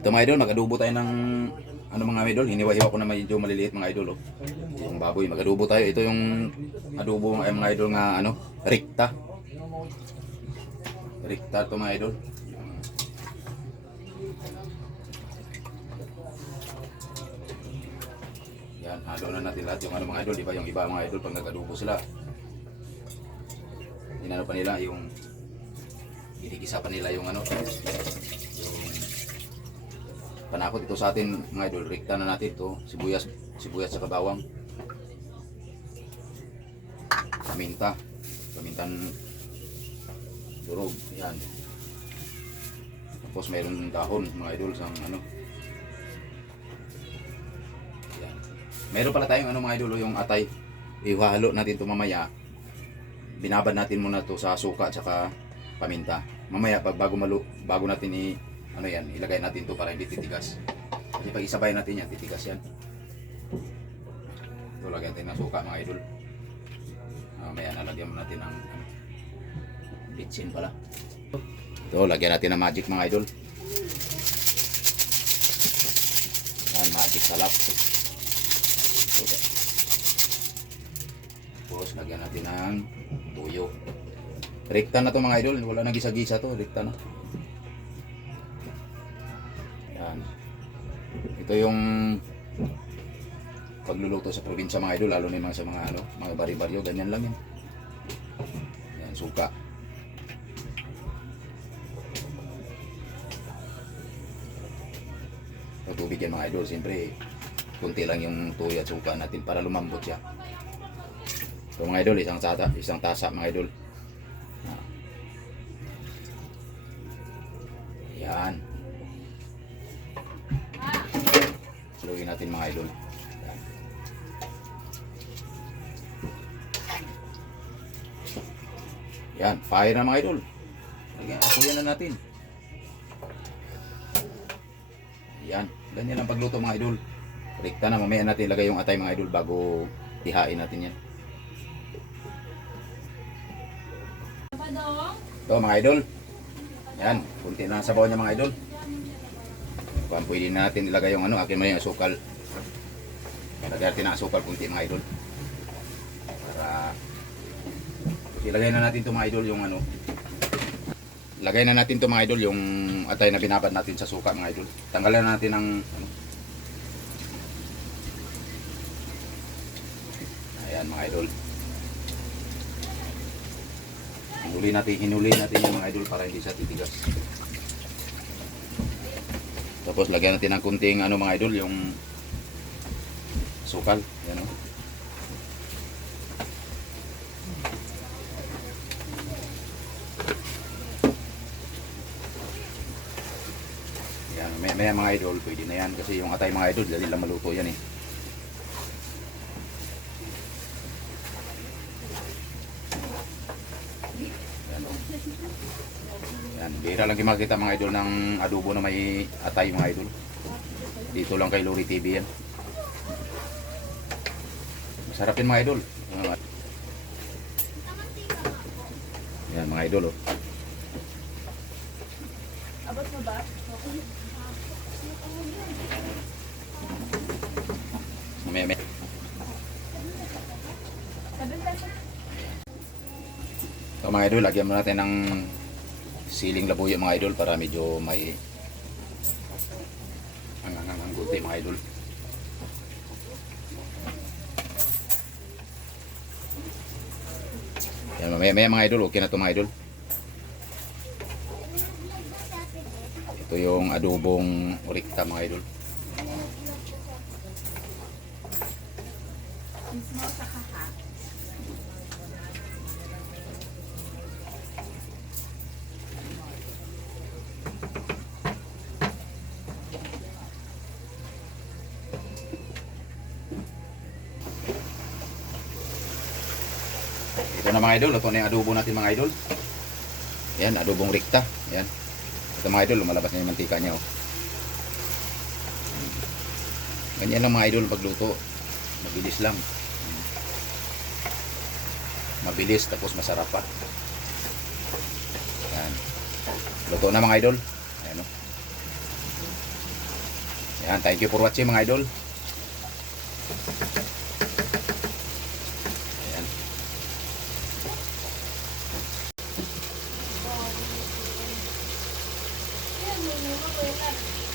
Ito mga idol, mag-adobo tayo ng ano mga idol, hiniwa-hiwa ko na medyo maliliit mga idol. Oh. Yung baboy, mag-adobo tayo. Ito yung adobo mga idol nga ano, rikta. Rikta to mga idol. Yan, halo na natin lahat yung ano mga idol, di ba yung iba mga idol pag nag-adobo sila. Inano pa nila yung inikisa pa nila yung ano, yung panakot. Ito sa atin mga idol, rikta na natin to, sibuyas sa bawang, pamintan durog, yan. Tapos mayroon dahon mga idol sang ano. Yan. Mayroon pala tayong ano mga idol, yung atay. Ihalo natin to mamaya. Binabad natin muna to sa suka at saka paminta. Mamaya pag bago natin ano yan, ilagay natin to para hindi titigas. Kasi pag isabay natin yan, titigas yan. Ito, lagyan natin ng suka mga idol. Mamaya nalagyan mo natin ng bitsin pala. Ito, lagyan natin ng magic mga idol. Yan, magic salap. Tapos lagyan natin ng tuyo. Rikta na to mga idol, wala nang gisa-gisa to, rikta na. Yan. Ito yung pagluluto sa probinsya mga idol, lalo na yung sa mga ano, mga bari-baryo, ganyan lang yan. Yan, suka. Sa tubig yan mga idol, siyempre kunti lang yung tuyo at suka natin para lumambot siya. So mga idol, isang tasa mga idol. Yan. Haluin natin mga idol. Yan. Yan, fire na mga idol. Akuyan na natin. Yan, ganyan ang pagluto mga idol. Rikta na, mamaya natin ilagay yung atay mga idol bago ihain natin yan. Ito mga idol. Yan, kunti na ang sabaw niya mga idol. Kung pwede na natin ilagay yung ano, akin mo yung asukal. Lagyan natin ang asukal kunti mga idol. Para ilagay na natin ito mga idol yung ano. Lagay na natin ito mga idol yung atay na binabad natin sa suka mga idol. Tanggalan na natin ang ano. Ayan mga idol. Hinuli natin yung mga idol para hindi siya titigas. Tapos lagyan natin ng kunting ano mga idol, yung sukal, yan o. Yan, may mga idol, pwede na yan kasi yung atay mga idol, dali lang maluto yan eh. Yan, bihira lang makita mga idol ng adobo na may atay mga idol. Dito lang kay Lori TV yan. Masarap yan mga idol. Yan mga idol oh. Abot mo ba? May. So mga idol, lagyan mo natin ng siling labuyo mga idol para medyo may ang guti mga idol. Yan, may mga idol, okay na to mga idol. Ito yung adobong rikta mga idol. Ito na mga idol, ito na yung adobo natin mga idol. Yan, adobong rikta. Yan. Ito mga idol, lumalabas na yung mantika niya. Oh. Ganyan lang mga idol pagluto. Mabilis lang. Mabilis tapos masarap pa. Yan. Luto na mga idol. Ayan o. Yan, thank you for watching mga idol. Ayan. Yan, may mga